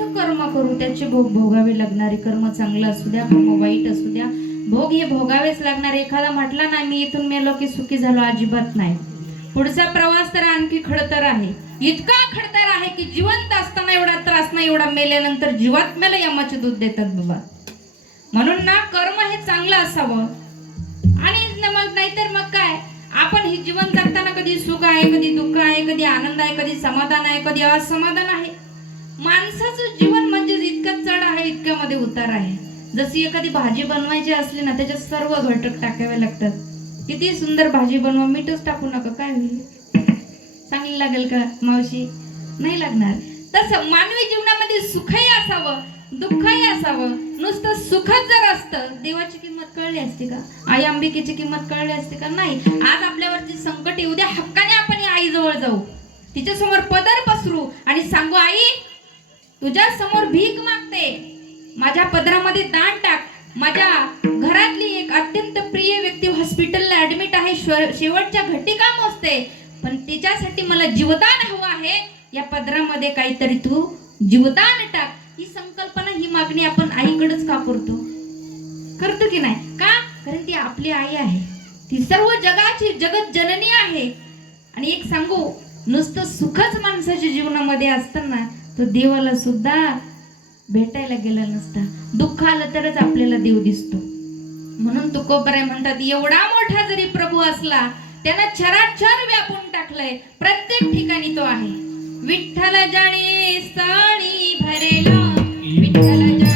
कोणचं कर्म करू त्याचे भोग भोगावे लागणारे कर्म चांगलं असू द्या कर्म वाईट असू द्या भोग हे भोगावेच लागणार. एखादा म्हटला नाही मी इथून मेलो की सुखी झालो अजिबात नाही. पुढचा प्रवास तर आणखी खडतर आहे. इतका खडतर आहे की जिवंत असताना एवढा त्रास नाही एवढा मेल्यानंतर जीवात मेला यमाचे दूध देतात बाबा. म्हणून ना कर्म हे चांगलं असावं. आणि मग नाहीतर मग काय? आपण हे जीवन जगताना कधी सुख आहे कधी दुःख आहे कधी आनंद आहे कधी समाधान आहे कधी असमाधान आहे. माणसाचं जीवन म्हणजे इतकं चढ आहे इतक्यामध्ये उतार आहे. जशी एखादी भाजी बनवायची असली ना त्याच्यात सर्व घटक टाकावे लागतात. किती सुंदर भाजी बनवा मीठच टाकू नका काय होईल? चांगली लागेल का मावशी? नाही लागणार. तसं मानवी जीवनामध्ये सुखही असावं दुःखही असावं. नुसतं सुखच जर असतं देवाची किंमत कळली असते का? आई अंबिकेची किंमत कळली असते का? नाही. आज आपल्यावरती संकट येऊ द्या हक्काने आपण या आईजवळ जाऊ. तिच्यासमोर पदर पसरू आणि सांगू आई तुझ्या समोर भीक मागते. माझ्या पदरामध्ये दान टाक. माझ्या घरातली एक अत्यंत प्रिय व्यक्ती हॉस्पिटलला ऍडमिट आहे. शेवटच्या शेवटच्या काम मोजते पण तिच्यासाठी मला जीवदान हवं आहे. या पदरामध्ये काहीतरी तू जीवदान टाक. ही संकल्पना ही मागणी आपण आईकडेच का करतो? करतो की नाही? का? कारण ती आपली आई आहे. ती सर्व जगाची जगत जननी आहे. आणि एक सांगू नुसतं सुखच माणसाच्या जीवनामध्ये असताना तो देवाला सुद्धा भेटायला गेला नसता. दुःख आलं तरच आपल्याला देव दिसतो. म्हणून तुकोपराय म्हणतात एवढा मोठा जरी प्रभू असला त्यानं चराचर व्यापून टाकलंय. प्रत्येक ठिकाणी तो आहे. विठ्ठल जाणे स्थळी भरेला. विठ्ठल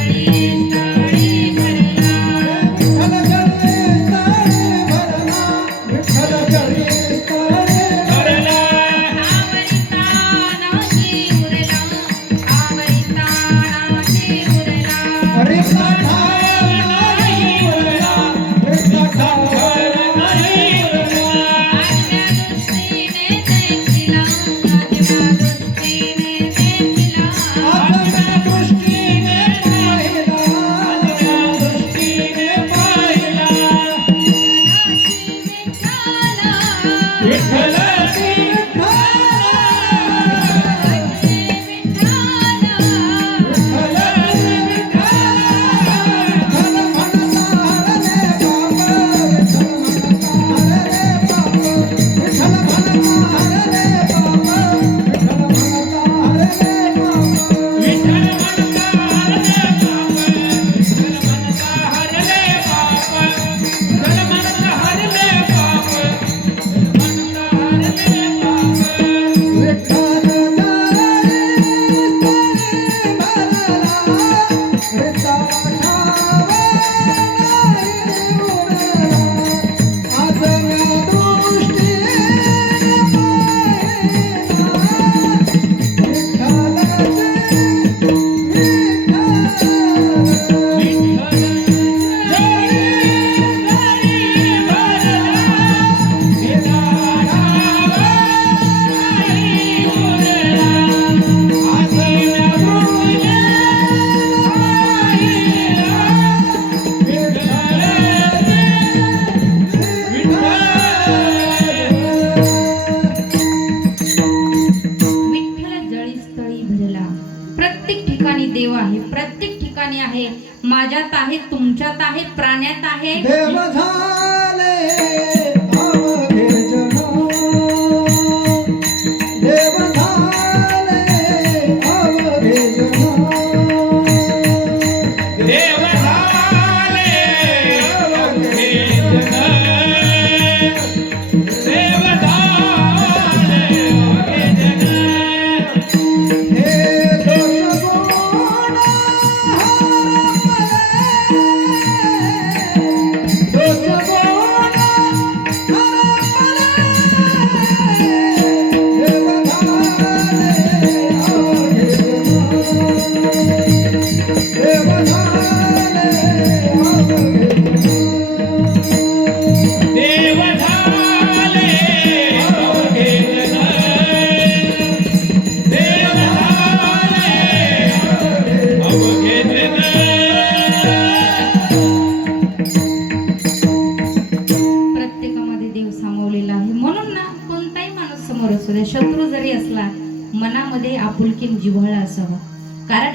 विठ्ठल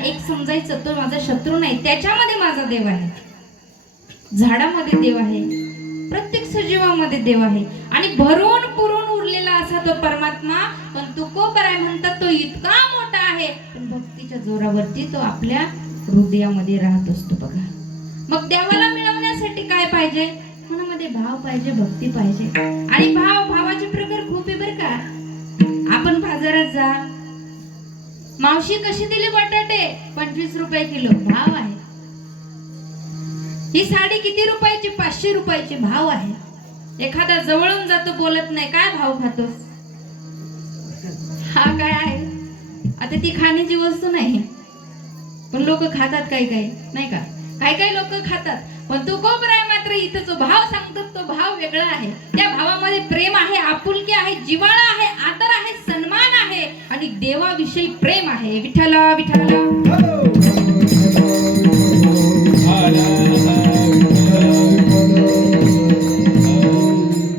एक समजायचं तो माझा शत्रू नाही त्याच्यामध्ये माझा देव आहे. झाडामध्ये देव आहे. प्रत्येक सजीवामध्ये देव आहे. आणि भरून पुरून उरलेला असा तो परमात्मा पण तुकोपर आहे म्हणतात तो इतका मोठा आहे. पण भक्तीच्या जोरावरती तो आपल्या हृदयामध्ये राहत असतो बघा. मग देवाला मिळवण्यासाठी काय पाहिजे? मनामध्ये भाव पाहिजे भक्ती पाहिजे. आणि भाव भावाचे प्रकार खूप आहे बरं का. आपण बाजारात जा मावशी कशी दिली बटाटे? पंचवीस रुपये किलो. भाव आहे. ही साडी किती रुपयाची? पाचशे रुपयाची भाव आहे. एखादा जवळून जातो बोलत नाही. काय भाव खातोस हा काय आहे? आता ती खाण्याची वस्तू नाही. पण लोक खातात काही काही नाही का? काही काही लोक खातात. पण तो कोपर आहे मात्र इथं जो भाव सांगतात तो भाव वेगळा आहे. त्या भावामध्ये प्रेम आहे आपुलकी आहे जिवाळा आहे आदर आहे आहे आणि देवाविषयी प्रेम आहे. विठ्ठला विठ्ठला.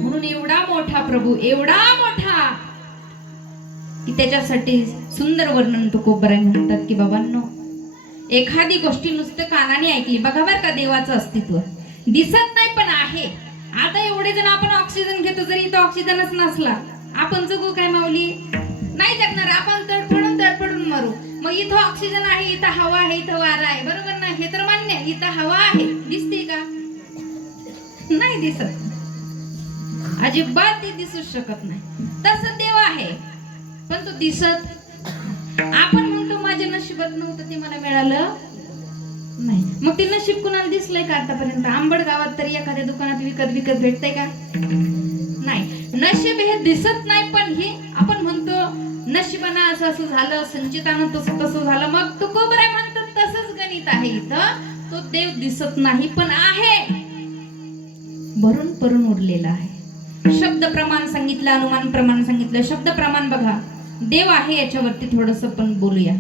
म्हणून एवढा मोठा प्रभू एवढा मोठा. की त्याच्यासाठी सुंदर वर्णन तुकोबराय म्हणतात की बाबांनो एखादी गोष्टी नुसतं कानाने ऐकली बघा बर का देवाचं अस्तित्व. दिसत नाही पण आहे. आता एवढे जण आपण ऑक्सिजन घेतो जरी इथं ऑक्सिजनच नसला. आपण जगू काय माऊली? नाही जगणार आपण तडफडून तडफडून मरू. मग इथं ऑक्सिजन आहे इथं हवा आहे इथं वारा आहे बरोबर ना? हे तर मान्य आहे. इथं हवा आहे. दिसते का? नाही दिसत. अजिबात ती दिसूच शकत नाही. तस देव आहे पण तो दिसत आपण म्हणतो माझ्या नशिबात नव्हतं ते मला मिळालं नाही. मग ते नशीब कुणाला दिसलंय का आतापर्यंत? आंबड गावात तरी एखाद्या दुकानात विकत विकत भेटतंय का? नाही. नशीब हे दिसत नाही पण हे आपण म्हणतो नशिबाना असं असं झालं संचितानं तसं तसं झालं मग तुकोबराय म्हणतात तसंच गणित आहे इथं. तो देव दिसत नाही पण आहे. भरून परून उरलेला आहे. शब्द प्रमाण सांगितलं अनुमान प्रमाण सांगितलं. शब्द प्रमाण बघा. देव आहे याच्यावरती थोडस पण बोलूया.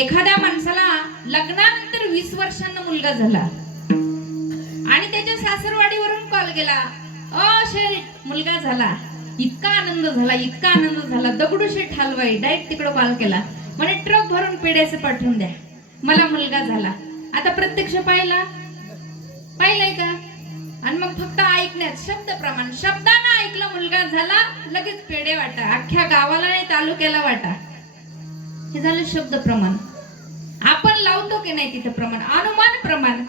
एखाद्या माणसाला लग्नानंतर वीस वर्षांना मुलगा झाला. आणि त्याच्या सासरवाडीवरून कॉल गेला अ मुलगा झाला. इतका आनंद झाला इतका आनंद झाला. दगडूशेठ हलवाई डायरेक्ट तिकडं कॉल केला. म्हणे ट्रक भरून पेड्याचे पाठवून द्या. मला मुलगा झाला. आता प्रत्यक्ष पाहिला? पाहिलंय का? आणि मग फक्त ऐकण्यात शब्द प्रमाण शब्दानं ऐकलं मुलगा झाला लगेच पेढे वाटा. अख्ख्या गावाला नाही तालुक्याला वाटा. हे झालं शब्द प्रमाण. आपण लावतो की नाही तिथं प्रमाण? अनुमान प्रमाण.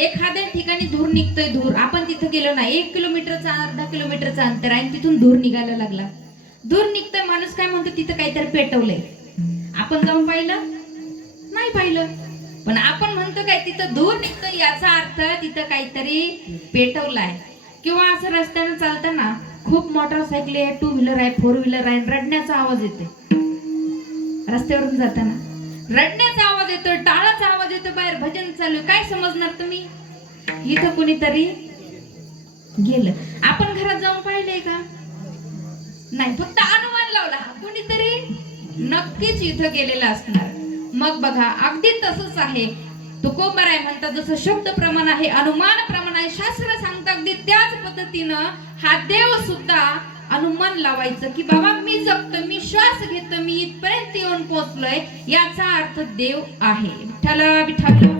एखाद्या ठिकाणी धूर निघतोय धूर. आपण तिथं गेलो ना एक किलोमीटरचा अर्धा किलोमीटरचा अंतर आहे तिथून धूर निघायला लागला. धूर निघतोय माणूस काय म्हणतो तिथं काहीतरी पेटवलंय. आपण जाऊन पाहिलं? नाही पाहिलं. पण आपण म्हणतो काय तिथं धूर निघतोय याचा अर्थ तिथं काहीतरी पेटवलाय. किंवा असं रस्त्यानं चालताना खूप मोटरसायकल आहे टू व्हीलर आहे फोर व्हीलर आहे रडण्याचा आवाज येतोय. रस्त्यावरून जाताना. रडण्याचा आवाज येतो टाळाचा आवाज येतो बाहेर भजन चालू काय समजणार तुम्ही? इथं कुणीतरी गेलं. आपण घरात जाऊन पाहिलंय का? नाही फक्त अनुमान लावला. कुणीतरी नक्कीच इथं गेलेला असणार. मग बघा अगदी तसंच आहे. तुकोबर आहे म्हणतात जसं शब्द प्रमाण आहे अनुमान प्रमाण आहे शास्त्र सांगतात अगदी त्याच पद्धतीनं हा देव सुद्धा अनुमान लावायचं की बाबा मी जगतो मी श्वास घेतो मी इथपर्यंत येऊन पोहोचलोय याचा अर्थ देव आहे. विठ्ठला विठ्ठला